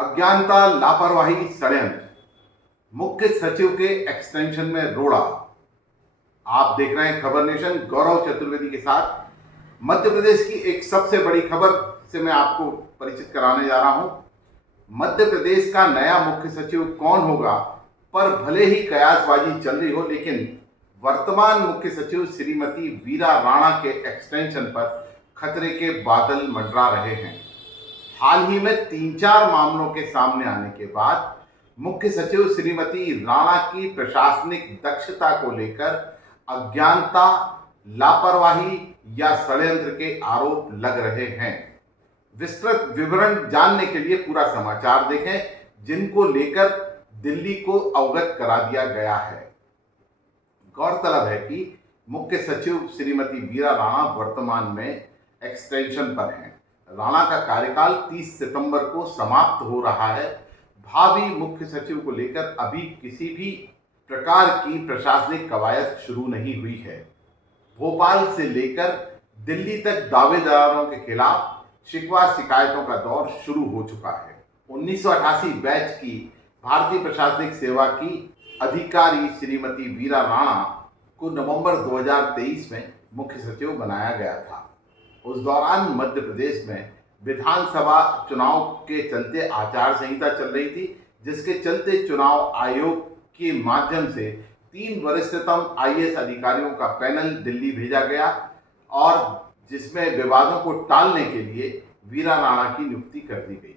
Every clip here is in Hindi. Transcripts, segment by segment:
अज्ञानता, लापरवाही, षड्यंत्र, मुख्य सचिव के एक्सटेंशन में रोड़ा। आप देख रहे हैं खबर नेशन, गौरव चतुर्वेदी के साथ। मध्य प्रदेश की एक सबसे बड़ी खबर से मैं आपको परिचित कराने जा रहा हूं। मध्य प्रदेश का नया मुख्य सचिव कौन होगा पर भले ही कयासबाजी चल रही हो, लेकिन वर्तमान मुख्य सचिव श्रीमती वीरा राणा के एक्सटेंशन पर खतरे के बादल मंडरा रहे हैं। हाल ही में 3-4 मामलों के सामने आने के बाद मुख्य सचिव श्रीमती राणा की प्रशासनिक दक्षता को लेकर अज्ञानता, लापरवाही या षड्यंत्र के आरोप लग रहे हैं। विस्तृत विवरण जानने के लिए पूरा समाचार देखें, जिनको लेकर दिल्ली को अवगत करा दिया गया है। गौरतलब है कि मुख्य सचिव श्रीमती वीरा राणा वर्तमान में एक्सटेंशन पर हैं। राणा का कार्यकाल 30 सितंबर को समाप्त हो रहा है। भावी मुख्य सचिव को लेकर अभी किसी भी प्रकार की प्रशासनिक कवायद शुरू नहीं हुई है। भोपाल से लेकर दिल्ली तक दावेदारों के खिलाफ शिकवा शिकायतों का दौर शुरू हो चुका है। 1988 बैच की भारतीय प्रशासनिक सेवा की अधिकारी श्रीमती वीरा राणा को नवंबर 2023 में मुख्य सचिव बनाया गया था। उस दौरान मध्य प्रदेश में विधानसभा चुनाव के चलते आचार संहिता चल रही थी, जिसके चलते चुनाव आयोग के माध्यम से 3 वरिष्ठतम आईएएस अधिकारियों का पैनल दिल्ली भेजा गया और जिसमें विवादों को टालने के लिए वीरा राणा की नियुक्ति कर दी गई।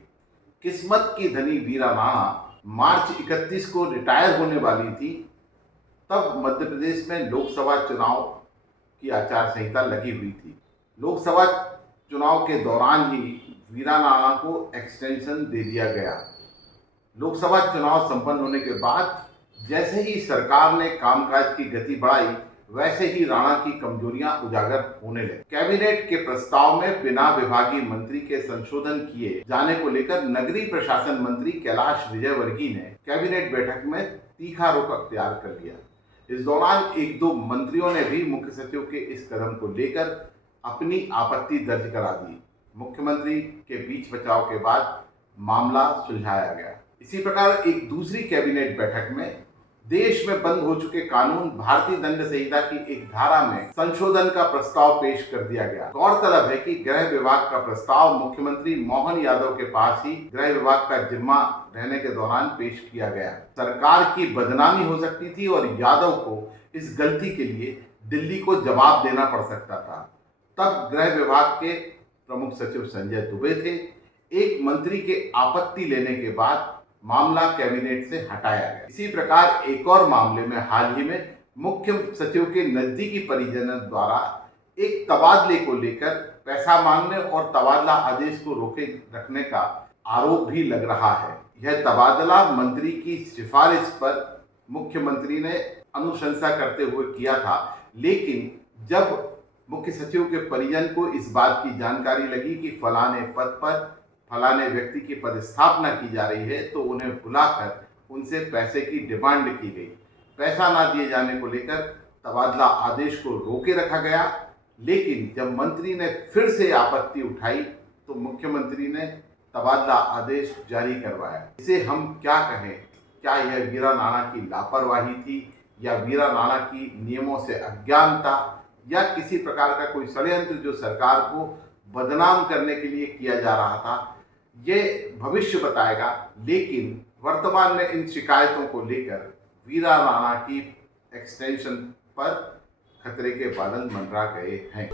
किस्मत की धनी वीरा राणा मार्च 31 को रिटायर होने वाली थी, तब मध्य प्रदेश में लोकसभा चुनाव की आचार संहिता लगी हुई थी। लोकसभा चुनाव के दौरान ही वीरा राणा को एक्सटेंशन दे दिया गया। लोकसभा चुनाव संपन्न होने के बाद जैसे ही सरकार ने कामकाज की गति बढ़ाई, वैसे ही राणा की कमजोरियां उजागर होने लगी। कैबिनेट के प्रस्ताव में बिना विभागीय मंत्री के संशोधन किए जाने को लेकर नगरीय प्रशासन मंत्री कैलाश विजयवर्गीय ने कैबिनेट बैठक में तीखा रुख अख्तियार कर लिया। इस दौरान 1-2 मंत्रियों ने भी मुख्य सचिव के इस कदम को लेकर अपनी आपत्ति दर्ज करा दी। मुख्यमंत्री के बीच बचाव के बाद मामला सुलझाया गया। इसी प्रकार एक दूसरी कैबिनेट बैठक में देश में बंद हो चुके कानून भारतीय दंड संहिता की एक धारा में संशोधन का प्रस्ताव पेश कर दिया गया। गौरतलब है कि गृह विभाग का प्रस्ताव मुख्यमंत्री मोहन यादव के पास ही गृह विभाग का जिम्मा रहने के दौरान पेश किया गया। सरकार की बदनामी हो सकती थी और यादव को इस गलती के लिए दिल्ली को जवाब देना पड़ सकता था। तब गृह विभाग के प्रमुख सचिव संजय दुबे थे। एक मंत्री के आपत्ति लेने के बाद मामला कैबिनेट से हटाया गया। इसी प्रकार एक और मामले में हाल ही में मुख्य सचिव के नजदीकी परिजनों द्वारा एक तबादले को लेकर पैसा मांगने और तबादला आदेश को रोके रखने का आरोप भी लग रहा है। यह तबादला मंत्री की सिफारिश पर मुख्यमंत्री ने अनुशंसा करते हुए किया था, लेकिन जब मुख्य सचिव के परिजन को इस बात की जानकारी लगी कि फलाने पद पर फलाने व्यक्ति की पदस्थापना की जा रही है, तो उन्हें बुलाकर उनसे पैसे की डिमांड की गई। पैसा ना दिए जाने को लेकर तबादला आदेश को रोके रखा गया, लेकिन जब मंत्री ने फिर से आपत्ति उठाई तो मुख्यमंत्री ने तबादला आदेश जारी करवाया। इसे हम क्या कहें? क्या यह वीरा राणा की लापरवाही थी या वीरा राणा की नियमों से अज्ञानता या किसी प्रकार का कोई षड्यंत्र जो सरकार को बदनाम करने के लिए किया जा रहा था? ये भविष्य बताएगा, लेकिन वर्तमान में इन शिकायतों को लेकर वीरा राणा की एक्सटेंशन पर खतरे के बादल मंडरा गए हैं।